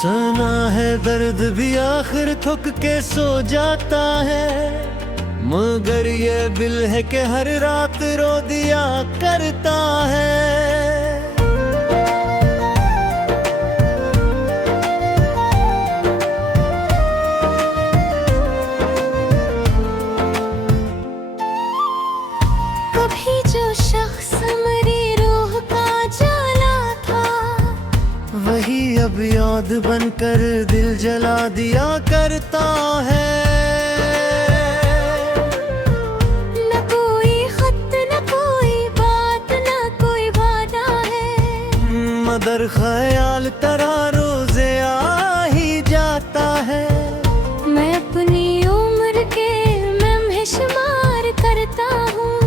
सुना है दर्द भी आखिर थक के सो जाता है, मगर ये दिल है कि हर रात रो दिया करता है। कभी जो शख्स मेरी रूह का जला था, वही अब याद बनकर दिल जला दिया करता है। न कोई खत न कोई बात न कोई वादा है, मगर ख्याल तेरा रोजे आ ही जाता है। मैं अपनी उम्र के लम्हे शुमार करता हूँ,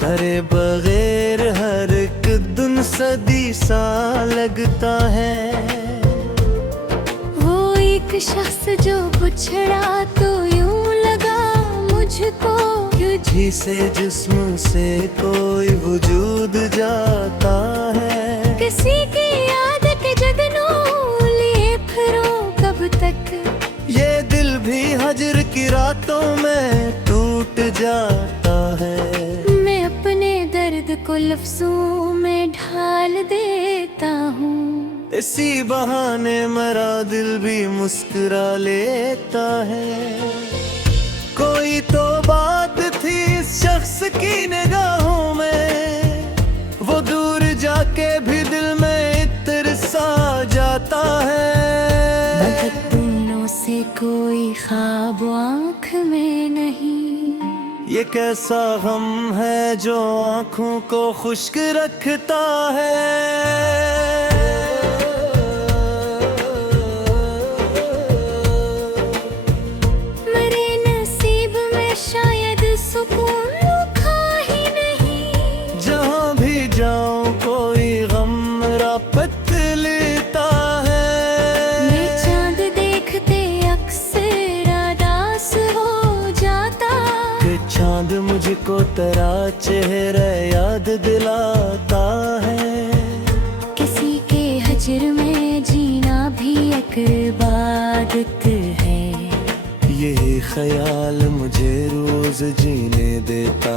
तेरे बगैर हर एक दिन सदी सा लगता है। वो एक शख्स जो बिछड़ा तो यूं लगा मुझको, तुझी से जिस्म से कोई वजूद जाता है। किसी की याद के जगनों लिए फिरूं कब तक, ये दिल भी हजर की रातों में टूट जाता है। मैं अपने दर्द को लफ्जों में ढाल देता हूँ, इसी बहाने मेरा दिल भी मुस्कुरा लेता है। कोई तो बात थी इस शख्स की निगाहों में, वो दूर जाके भी दिल में इत्र सा जाता है। मगर दिनों से कोई ख्वाब आँख में नहीं, ये कैसा गम है जो आँखों को खुश्क रखता है। मेरे नसीब में शायद सुकून लिखा ही नहीं, जहाँ भी जाऊँ कोई गम मेरा पत लेता है। मैं चांद देखते अक्सर उदास हो जाता, कि चांद मुझको तेरा चेहरा याद दिलाता है। किसी के हजर में जीना भी एक इबादत है, ये ख्याल मुझे रोज जीने देता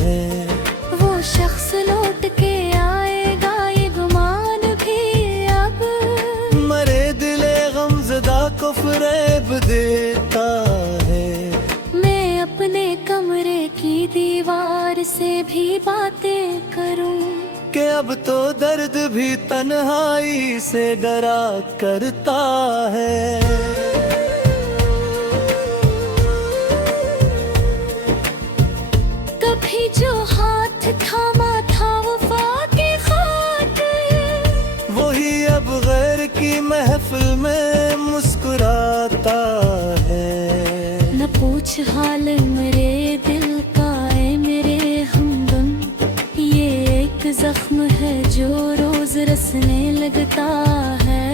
है। वो शख्स लौट के आएगा ये गुमान भी अब, मरे दिले गमज़दा को फरेब देता है। मैं अपने कमरे की दीवार से भी बातें करूं, कि अब तो दर्द भी तन्हाई से डरा करता है। कभी जो हाथ थामा था वफा के खातिर, वही अब गैर की महफिल में मुस्कुराता है। न पूछ हाल मेरे दिल का ऐ मेरे हमदम, ये एक जख्म है जो रोज रसने लगता है।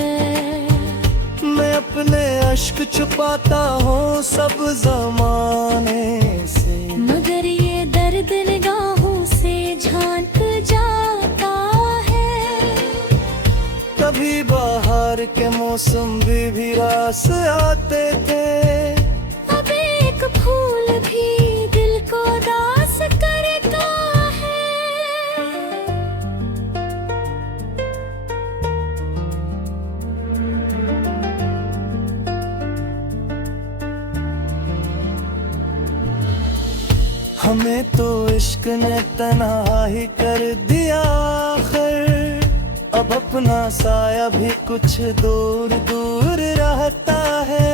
मैं अपने अश्क छुपाता हूँ सब जमाने से, मगर ये दर्द निगाहों से झांक जाता है। कभी बाहर के मौसम भी रास आते थे, अब एक फूल भी दिल को उदास करता है। हमें तो इश्क ने तन्हाई कर दिया आखिर, अब अपना साया भी कुछ दूर दूर रहता है।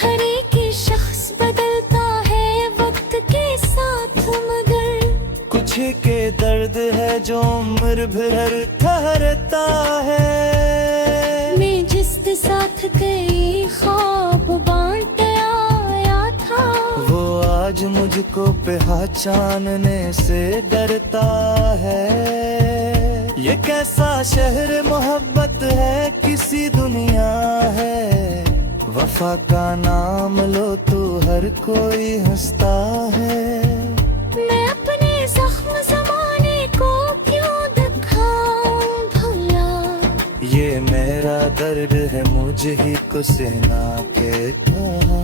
हर एक शख्स बदलता है वक्त के साथ, मगर कुछ के दर्द है जो उम्र भर ठहरता है। मैं जिसके साथ कई ख्वाब बांट आया था, वो आज मुझको पहचानने से डरता है। ये कैसा शहर मोहब्बत है, किसी दुनिया है। वफा का नाम लो तो हर कोई हंसता है। मैं अपने जख्म ज़माने को क्यों दिखाऊं भला, ही को सेना के कहा।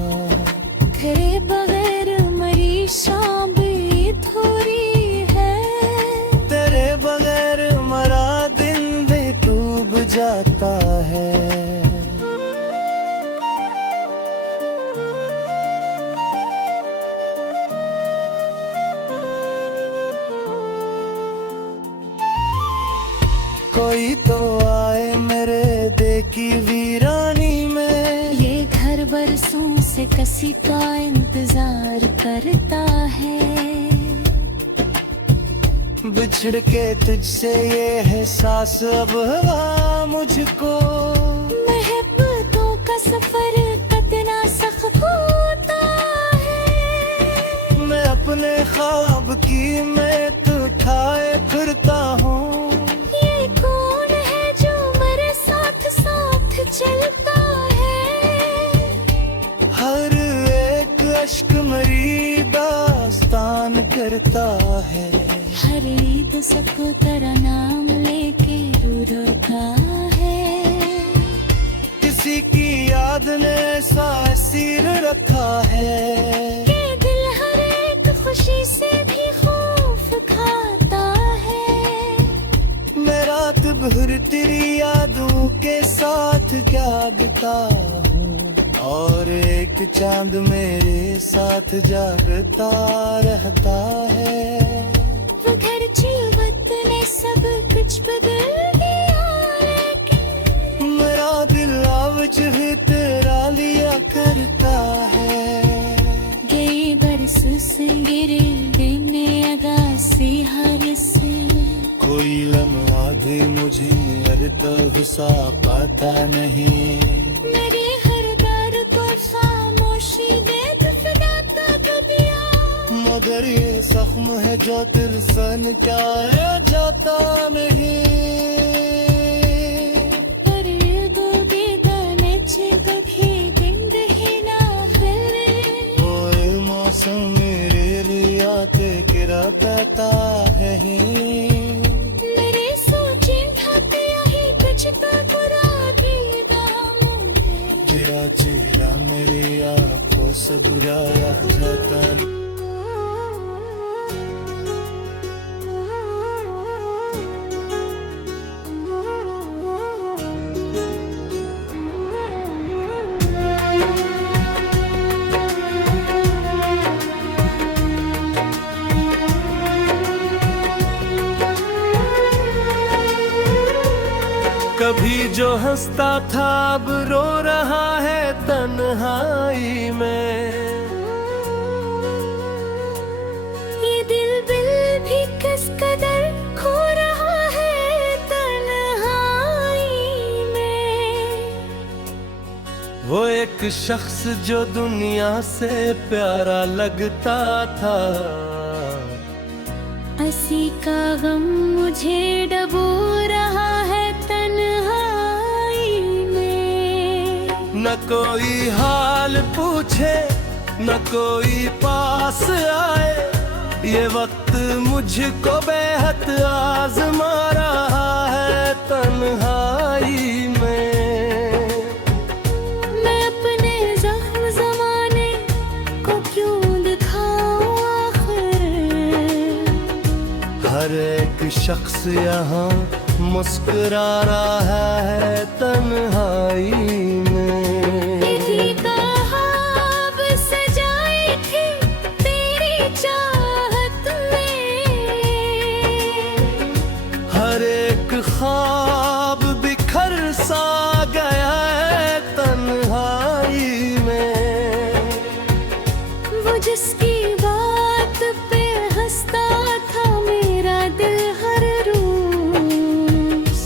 तेरे बगैर मरी शाम भी थोड़ी है, तेरे बगैर मरा दिन भी डूब जाता है। कोई तो आए मेरे देखी वीरानी में, ये घर बरसों से किसी का इंतजार करता है। बिछड़ के तुझसे ये एहसास अब हुआ मुझको, मोहब्बतों का सफर कितना सख्त होता है। मैं अपने ख्वाब की मेट उठाए फिरता हूँ। ये कौन है जो मेरे साथ साथ चलता है, हर एक अश्क मेरी दास्तान करता है। हर ईद सबको तेरा नाम लेके रो रोता है। किसी की याद ने ऐसा सीर रखा है कि दिल हर एक खुशी से भी खौफ खाता है। मैं रात भर तेरी यादों के साथ जागता हूँ, और एक चांद मेरे साथ जागता रहता है। वो घर चिलवत ने सब कुछ बदल दिया, लेकिन मेरा दिल आवज ही तेरा लिया करता है। गई बरस से गिरे दिन अगासी हाल से, कोई लम्हा भी मुझे अरता गुस्सा पाता नहीं। मेरी हर बार को खामोशी दे दफनाता तो दिया, मगर ये जख्म है जो दिल सन क्या जाता नहीं। पर गोगे दाने छिपके दिन रहे ना फिर, ओए मौसम मेरे लिए आते गिरा पता है। मेरे सोचे था यही कुछ तो बुरा भी दामों है। तेरा चेहरा मेरी आंखों से बुझाया जाता। कभी जो हंसता था अब रो रहा है तन्हाई में। ये दिल बिल भी किस कदर खो रहा है तन्हाई में। वो एक शख्स जो दुनिया से प्यारा लगता था, हंसी का गम मुझे डबो रहा है तन्हाई में। न कोई हाल पूछे न कोई पास आए, ये वक्त मुझको बेहद आजमा रहा है तन्हाई में। मैं अपने जख्म जमाने को क्यों दिखाऊं आखिर, हर एक शख्स यहाँ मुस्कुरा रहा है तन्हाई में। इसी का ख्वाब सजाई थी तेरी चाहत में, हर एक ख्वाब बिखर सा गया है तन्हाई में। वो जिसकी बात पे हंसता था मेरा दिल हर रोज,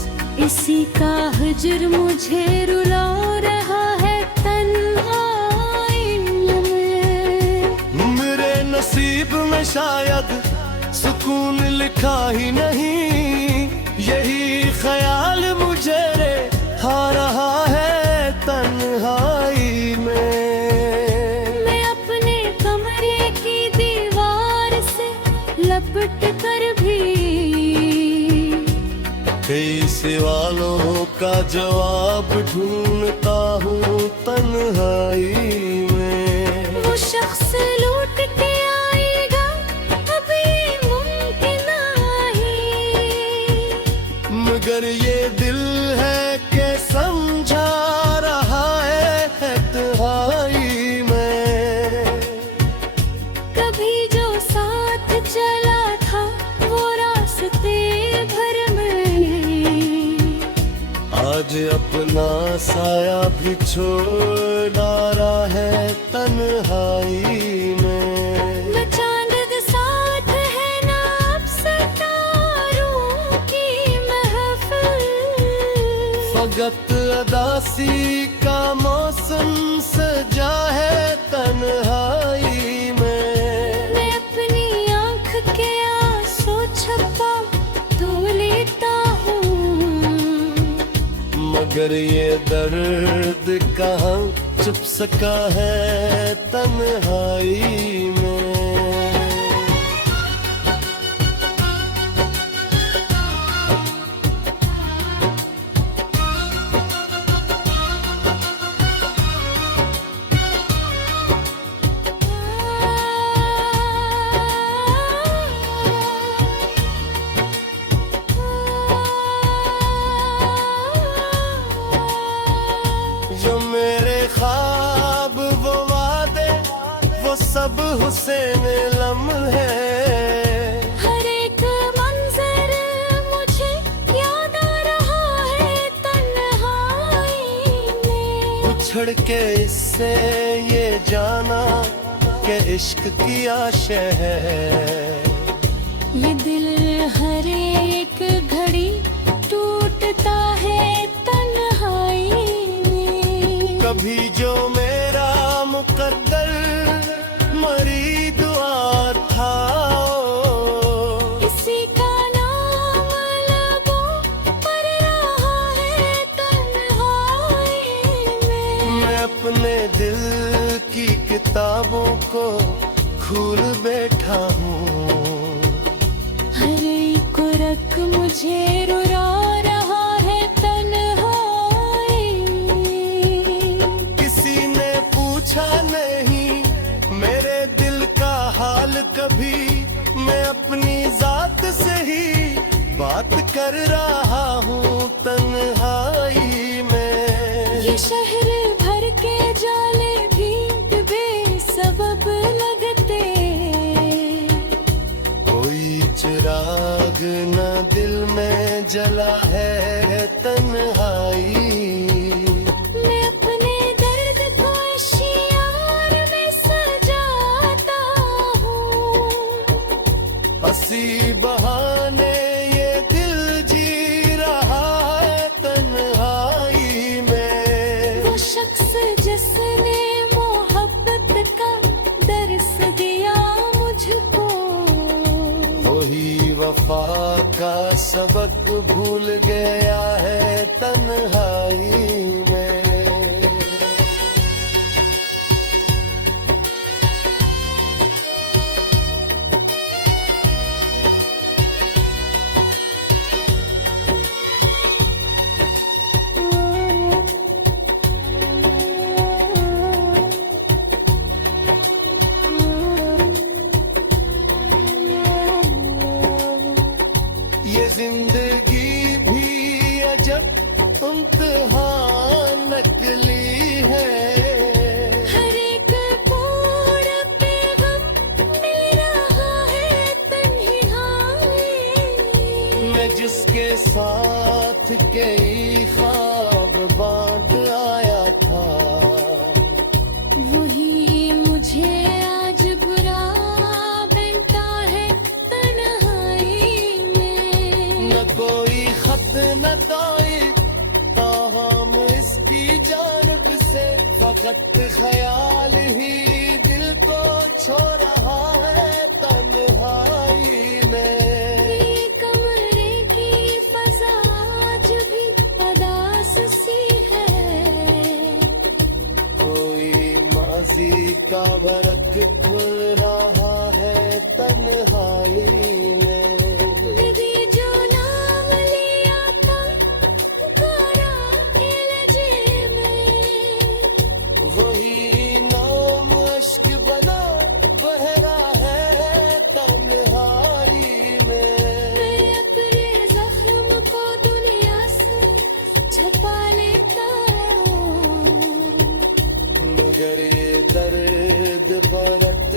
इसी का हिज्र मुझे रुला रहा है तन्हाई में। मेरे नसीब में शायद सुकून लिखा ही नहीं, यही ख्याल मुझे रे खा रहा है तन्हाई में। मैं अपने कमरे की दीवार से लपट कर भी कई सवालों का जवाब ढूंढता हूँ तन्हाई में। वो शख्स लौट के आएगा अब ये मुमकिन नहीं, मगर ये दिल है कि समझा रहा है तन्हाई में। कभी जो साथ चला था वो रास्ते भर में, आज अपना साया भी छोड़ रहा है तन्हाई में। न चांद के साथ है ना अब सितारों की महफिल, फकत अदासी का मौसम सजा है तन्हाई में। मैं अपनी आँख के आंसू छपा तो लेता हूँ, मगर ये दर्द कहाँ छुप सका है तन्हाई में। जो मेरे ख्वाब वो वादे वो सब हुसैन लम्हे, हर एक मंजर मुझे याद आ रहा है तन्हाई में। उछड़ के इससे ये जाना कि इश्क की आशा है। ये दिल हर एक घड़ी टूटता है तन्हाई में। कभी जो मेरा मुकद्दर मरी दुआ था, इसी का नाम लबों पर रहा है तन्हाई में। मैं अपने दिल की किताबों को खोल बैठा हूँ। हर एक रक मुझे रुला रहा है तन्हाई में। किसी ने पूछा नहीं मेरे दिल का हाल कभी, मैं अपनी जात से ही बात कर रहा हूँ तन्हाई में। ये शहर भर के जाले भी बेसबब लगते, कोई चिराग न दिल में जला है तन्हाई। मैं अपने दर्द को शियार में सजाता हूँ, हंसी बहाने ये दिल जी रहा है तन्हाई में। वो शख्स जिसने मोहब्बत का दर्स दिया मुझको, वही वफा का सबक भूल गया है तन्हाई में। ये जिंदगी भी अजब इम्तिहान नकली है। हर एक मोड़ पे गम मिल रहा है तन्हाई में। मैं जिसके साथ कई ख्वाब बांध आया था, वही मुझे आज बुरा बनता है तन्हाई में। न कोई खत न कोई ताहम इसकी जानब से, फकत ख्याल ही दिल को छो रहा है तन्हाई में। ये कमरे की फजा आज भी अदास सी है, कोई माजी का वरक खुल रहा है तन्हाई में। मेरी जो नाम लिया था गाड़ा के लजे में, बना बहरा है तन्हाई में। मैं अपने जख्म को दुनिया से छुपा लेता हूँ, मगर ये दर्द बरत